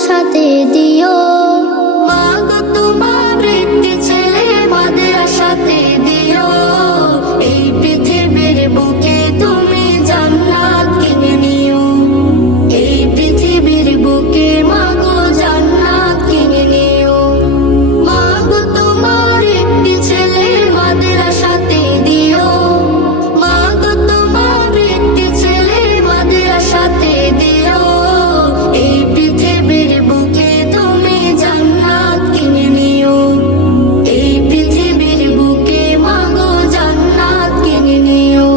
আশাতে দিও। মাগো তোমার একটি ছেলে মাদের আশাতে দিও। এই পৃথিবীর বুকে তুমি জান্নাত কিনে নিও। এই পৃথিবীর বুকে মাগো জান্নাত কিনে নিও। মাগো তোমার একটি ছেলে মাদের আশাতে দিও। মাগো তোমার একটি ছেলে মাদের আশাতে দিও। এই পৃথিবীর বুকে তুমি জান্নাত কিনে নিও। এই পৃথিবীর বুকে মাগো জান্নাত কিনে নিও।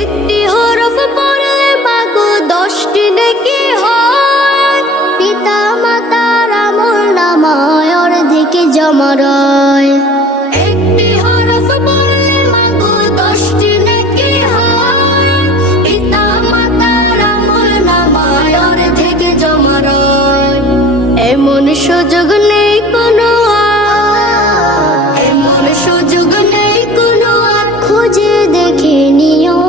একটি হরফ পড়লে মাগো 10টি নেকি হয়। পিতা মাতার আমলনামায় অর্ধেকে জমা রয়। একটি হরফ পড়লে মাগো 10টি নেকি হয়। পিতা মাতার আমলনামায় অর্ধেকে জমা রয়। এমন সুযোগ নেই কোনো আর, এমন সুযোগ নেই কোনো আর, খুঁজে দেখে নিও।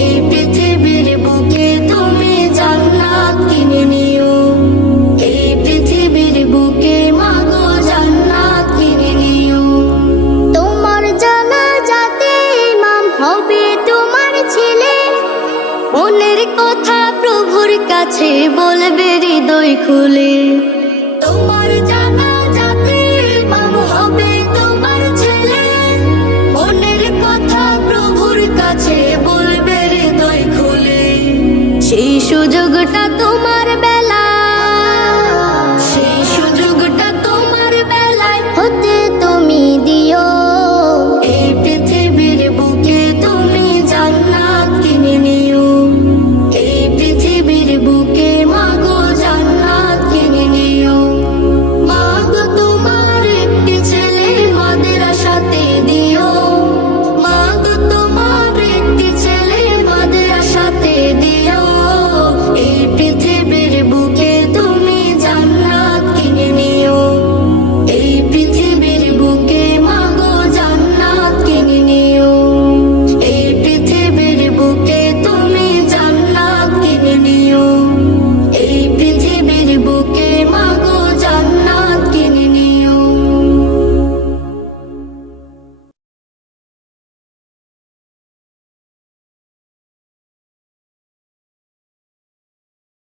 এই পৃথিবীর বুকে তুমি জান্নাত কিনে নিও। এই পৃথিবীর বুকে মাগো জান্নাত কিনে নিও। তোমার জানাজাতে ইমাম হবে তোমার ছেলে। মনের কথা প্রভুর কাছে বলবে হৃদয় খুলে। তোমার জানাজাতে ইমাম হবে তোমার ছেলে। মনের কথা প্রভুর কাছে বলবে হৃদয় খুলে। সেই সুযোগটা তোমার